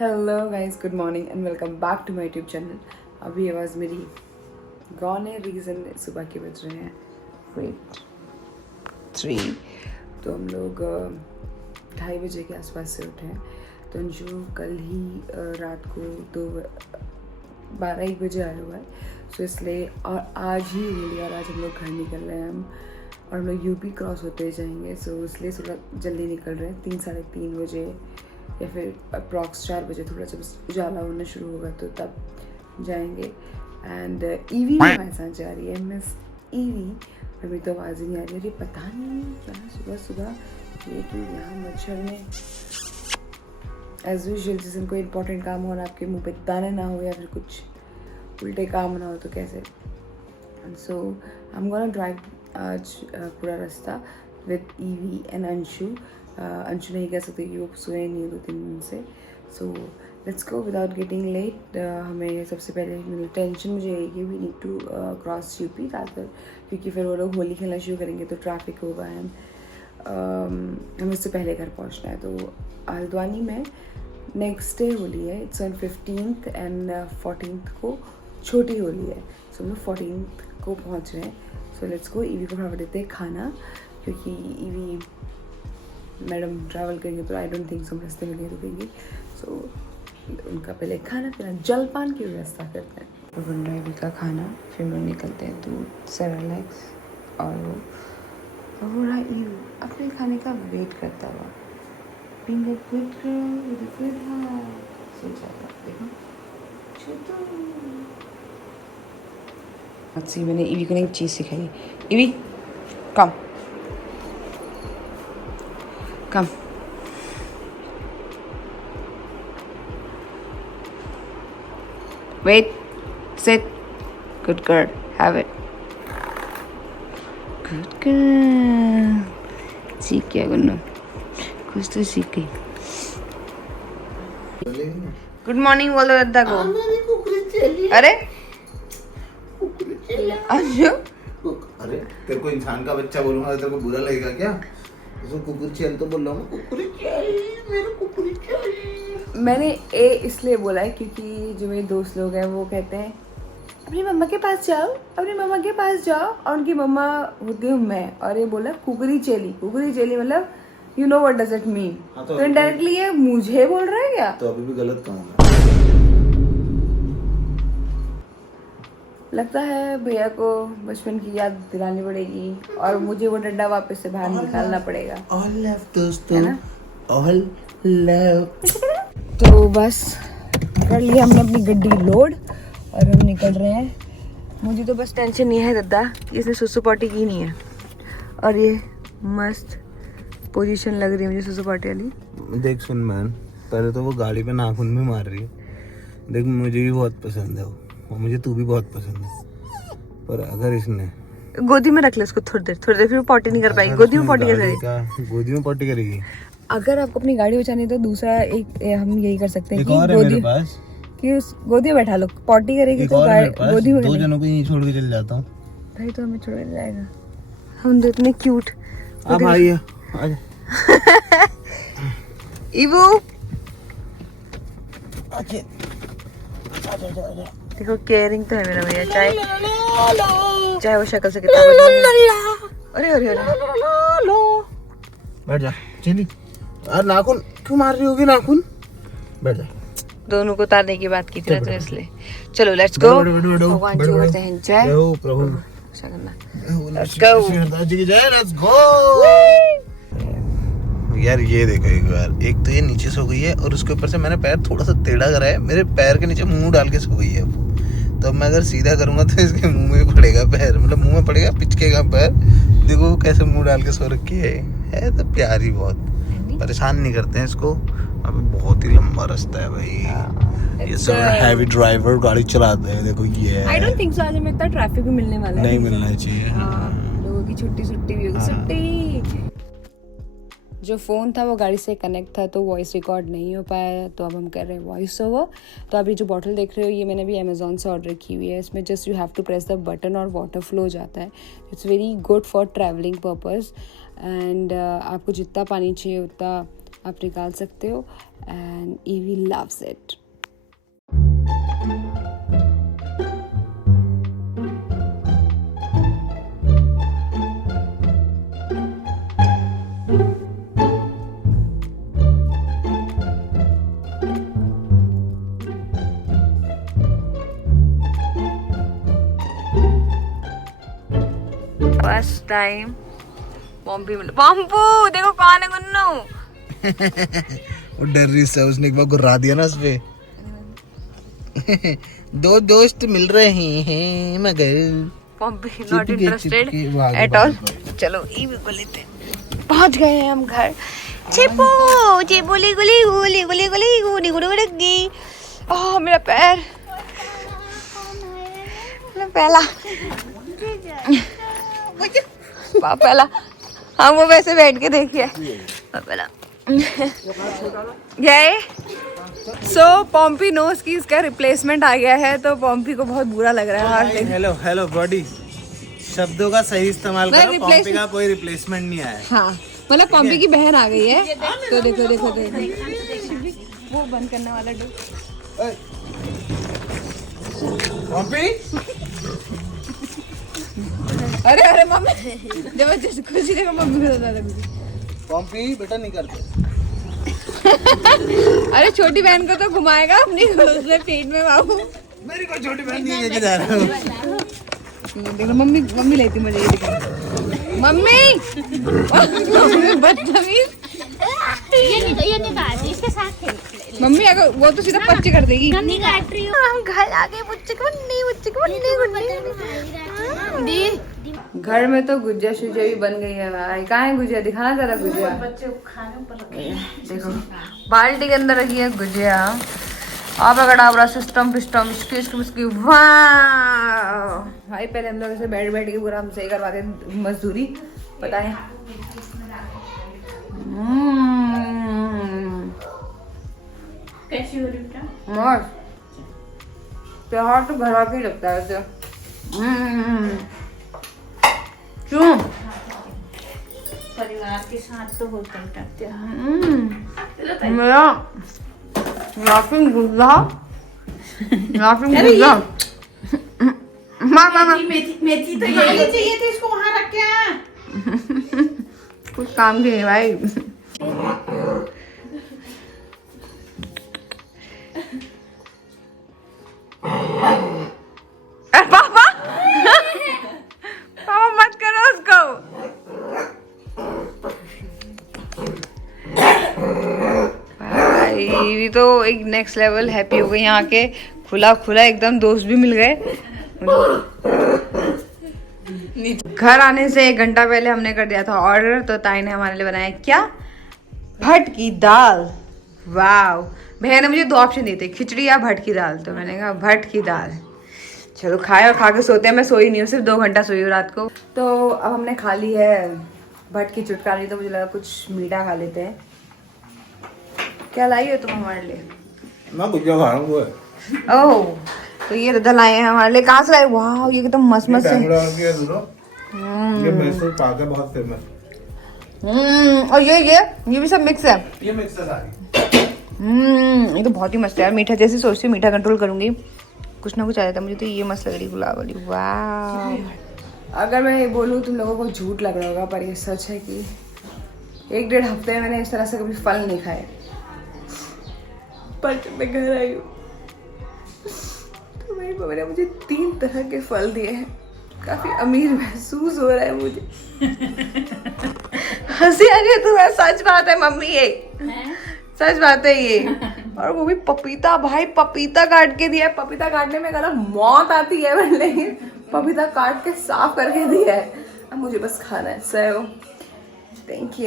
Hello guys, good morning and welcome back to my YouTube channel. अभी आवाज़ मेरी gone है, रीज़न सुबह के बज रहे हैं 3। तो हम लोग 2:30 के आसपास से उठे हैं। तो अंशु कल ही रात को 12-1 बजे आया हुआ है। सो इसलिए और आज ही होली और आज हम लोग घर निकल रहे हैं और हम लोग यूपी क्रॉस होते जाएंगे। सो इसलिए थोड़ा जल्दी निकल रहे हैं, 3-3:30 बजे या फिर अप्रॉक्स 4 बजे थोड़ा जब उजाला होना शुरू होगा तो तब जाएंगे। एंड ईवी भी हमारे साथ जा रही है, मिस ईवी। अभी तो आवाज़ ही नहीं आ रही है, पता नहीं क्या सुबह सुबह ये कि यहाँ मच्छर में एज यूजल जिस दिन कोई इंपॉर्टेंट काम हो और आपके मुंह पे दाने ना हो या फिर कुछ उल्टे काम ना हो तो कैसे। सो आई एम गोना ड्राइव आज पूरा रास्ता with EV and Anshu. Anshu नहीं कह सकते कि वो सोए नहीं 2-3 दिन से। So let's go without getting late. हमें सबसे पहले टेंशन मुझे है कि we need to cross UP rather, क्योंकि फिर वो लोग होली खेलना शुरू करेंगे तो ट्रैफिक होगा एंड हमें उससे पहले घर पहुंचना है। तो हल्द्वानी में नेक्स्ट डे होली है, it's on 15th and 14th को छोटी होली है। सो हम लोग 14th को पहुंच रहे हैं। सो लेट्स गो। ईवी को फटाफट देते हैं खाना, क्योंकि ईवी मैडम ट्रैवल करेंगे तो आई डोंट थिंक हम रास्ते में नहीं रुकेंगे। सो उनका पहले खाना पीना जलपान की व्यवस्था करते हैं। तो बन रहा है ईवी का खाना, फिर हम लोग निकलते हैं दूध सेरेलैक्स और वो रहा ईवी अपने खाने का वेट करता हुआ। फिंगर फिट देखो अच्छी। मैंने ईवी को एक चीज़ सिखाई। EV come come. Wait, sit. Good girl. Have it. Good girl. सीख गया गुन्नू, कुछ तो सीख गई। गुड मॉर्निंग बोल दो दादा को। अरे अंशु, अरे तेरे को इंसान का बच्चा बोलूंगा तो तेरे को बुरा लगेगा क्या? उसको कुकुर चैल तो बोल रहा हूँ, कुकुर चैल, मेरे कुकुर चैल। मैंने ए इसलिए बोला है क्योंकि जो मेरे दोस्त लोग हैं वो कहते हैं अपनी मम्मा के पास जाओ, अपनी मम्मा के पास जाओ, और उनकी मम्मा होती हूँ मैं। और ये बोला कुकरी चेली। कुकरी चेली मतलब you know what does it mean. तो इनडायरेक्टली ये मुझे बोल रहा है क्या? तो अभी भी गलत कहूँगा। लगता है भैया को बचपन की याद दिलानी पड़ेगी और मुझे वो डंडा वापस से बाहर निकालना पड़ेगा। ऑल लेफ्ट दोस्तों, ऑल लेफ्ट। तो बस कर लिया हमने अपनी गड्डी लोड और हम निकल रहे हैं। मुझे तो बस टेंशन नहीं है दादा कि इसने सुसु पॉटी की नहीं है। और ये मस्त पोजीशन लग रही है मुझे सुसु पॉटी वाली। देख सुन मैन, पहले तो वो गाड़ी पे नाखून भी मार रही है। देख मुझे भी बहुत पसंद है वो, और मुझे तू भी बहुत पसंद है, पर अगर इसने गोदी में रख ले उसको थोड़ी देर फिर वो पॉटी नहीं कर पाएगी। गोदी में पॉटी कैसे? गोदी में पॉटी करेगी। अगर आपको अपनी गाड़ी बचानी है तो दूसरा एक हम यही कर सकते हैं एक कि और है मेरे पास, कि उस गोदी में बैठा लो, पॉटी करेगी तो गोदी में। 2 जनों को यहीं छोड़ के चल जाता हूँ। भाई तो हमें छोड़ के जाएगा, हम तो इतने क्यूट। अब भाई आजा। इवो देखो केयरिंग तो है मेरा भैया, चाहे वो शक्ल से कितना अरे अरे अरे बैठ जा चली। यार नाखून क्यों मार रही होगी? नाखून बैठ जा। दोनों को उतारने की बात की थी ना तो इसलिए। चलो लेट्स गो। भगवान जी करते हैं जय प्रभु। Let's go. यार ये देखो एक बार, एक तो ये नीचे सो गई है और उसके ऊपर से मैंने पैर थोड़ा सा टेढ़ा करा है, मेरे पैर के नीचे मुंह डाल के सो गई है वो। तो मैं अगर सीधा करूंगा तो इसके मुंह में पड़ेगा पैर, मतलब मुंह में पड़ेगा, पिचकेगा पैर। देखो वो कैसे मुंह डाल के सो रखी है तो प्यारी बहुत। परेशान नहीं करते हैं इसको। अभी बहुत ही लंबा रास्ता है भाई। ये सब हैवी ड्राइवर गाड़ी चलाते हैं। देखो ये आई डोंट थिंक सो आज हमें इतना ट्रैफिक भी मिलने वाला है। नहीं मिलना चाहिए। लोगों की छुट्टी भी होगी। छुट्टी जो फ़ोन था वो गाड़ी से कनेक्ट था तो वॉइस रिकॉर्ड नहीं हो पाया, तो अब हम कर रहे हैं वॉइस ओवर। तो अभी जो बॉटल देख रहे हो ये मैंने भी अमेज़ॉन से ऑर्डर की हुई है। इसमें just you have to press the button और वाटर फ्लो हो जाता है। It's very good for travelling purpose and आपको जितना पानी चाहिए उतना आप निकाल सकते हो and Evie loves it. First time पॉम्पी मिला। पॉम्पू देखो कौन है गुन्नू। वो डर रही है, उसने एक बार गुर्रा दिया ना उस पे। दो दोस्त मिल रहे हैं मगर पॉम्पी नॉट इंटरेस्टेड एट ऑल। चलो ईवी को लेते हैं। पहुंच गए हैं हम घर। चिपू चिपुली गुली गुली गुली गुली गुली गुली गुली। ओह मेरा पैर, मेरा पहला पहला। हाँ वो वैसे बैठ के देखिए पहला। ये सो पॉम्पी नोस की इसका रिप्लेसमेंट आ गया है, तो पॉम्पी को बहुत बुरा लग रहा है। हेलो हेलो बॉडी, शब्दों का सही इस्तेमाल करो। पॉम्पी का कोई रिप्लेसमेंट नहीं आया। हाँ मतलब पॉम्पी की बहन आ गई है। तो देखो देखो देखो वो बंद करने वाला डो। पॉम्पी अरे अरे मम्मी जबरदस्त खुशी देखो मम्मी को ज्यादा खुशी। पॉम्पी बेटा नहीं करते। अरे छोटी बहन को तो घुमाएगा अपनी उसने पेट में बाबू। मेरी कोई छोटी बहन नहीं लेके जा रहा हूँ। देखो मम्मी मम्मी लेती मुझे ये दिखा। मम्मी बदतमीज। ये नहीं बात, इसके साथ खेल। मम्मी अगर वो तो सीधा पच्ची कर देगी। नहीं काट रही हूँ। हम घर आ गए। बुच्चे को घर में तो गुजिया शुजिया भी बन गई है भाई। कहाँ है गुजिया? दिखाना जरा गुजिया। बच्चे खाने पर देखो बाल्टी के अंदर रखी है गुजिया। आप अगर डाबरा सिस्टम पिस्टम इसकी वाह भाई। पहले हम लोग ऐसे बैठ बैठ के पूरा हम सही करवाते मजदूरी। पता है कैसी हो रही बेटा? मस्त त्योहार तो घर आके ही लगता है ऐसे। क्यों? परिवार के साथ तो होता ही त्योहार। मेरा लाफिंग गुल्ला मेथी तो यही चाहिए थी, इसको वहाँ रख के। कुछ काम की नहीं भाई। पापा पापा मत करो उसको। भाई भी तो एक नेक्स्ट लेवल हैप्पी हो गई यहाँ के। खुला खुला एकदम दोस्त भी मिल गए। घर आने से 1 घंटा पहले हमने कर दिया था ऑर्डर, तो ताई ने हमारे लिए बनाया क्या? भट की दाल। वाह। भैया ने मुझे 2 ऑप्शन दिए थे, खिचड़ी या भट की दाल, तो मैंने कहा भट की दाल। चलो खाए और खा के सोते हैं। मैं सोई नहीं हूँ, सिर्फ 2 घंटा सोई हूँ रात को। तो अब हमने खा ली है भट की चुटकाली, तो मुझे लगा कुछ मीठा खा लेते हैं। क्या लाई हो तुम हमारे लिए? मैं गुजिया खा रहा हूँ। ओह तो ये दादा लाए हैं हमारे लिए। कहाँ से लाए? वाह ये एकदम मस्त मस्त है। ये मैसूर पाक है, बहुत फेमस। और ये भी सब मिक्स है। ये मिक्स है सारी। ये तो बहुत ही मस्त है यार। मीठा जैसे सोचती हूँ मीठा कंट्रोल करूंगी, कुछ ना कुछ आ जाता है। मुझे तो ये मस्त लग रही गुलाब वाली। वाह। अगर मैं ये बोलूँ तुम लोगों को झूठ लग रहा होगा, पर ये सच है कि 1-1.5 हफ्ते में मैंने इस तरह से कभी फल नहीं खाए। पर जब मैं घर आई हूँ तो मेरी मम्मी ने मुझे 3 तरह के फल दिए हैं। काफी अमीर महसूस हो रहा है मुझे। हंसी आ रही है तुम्हें? सच बात है मम्मी, ये सच बात है ये। और वो भी पपीता। भाई पपीता काट के दिया है। पपीता काटने में गलत मौत आती है, लेकिन पपीता काट के साफ करके दिया है। अब मुझे बस खाना है। So thank you.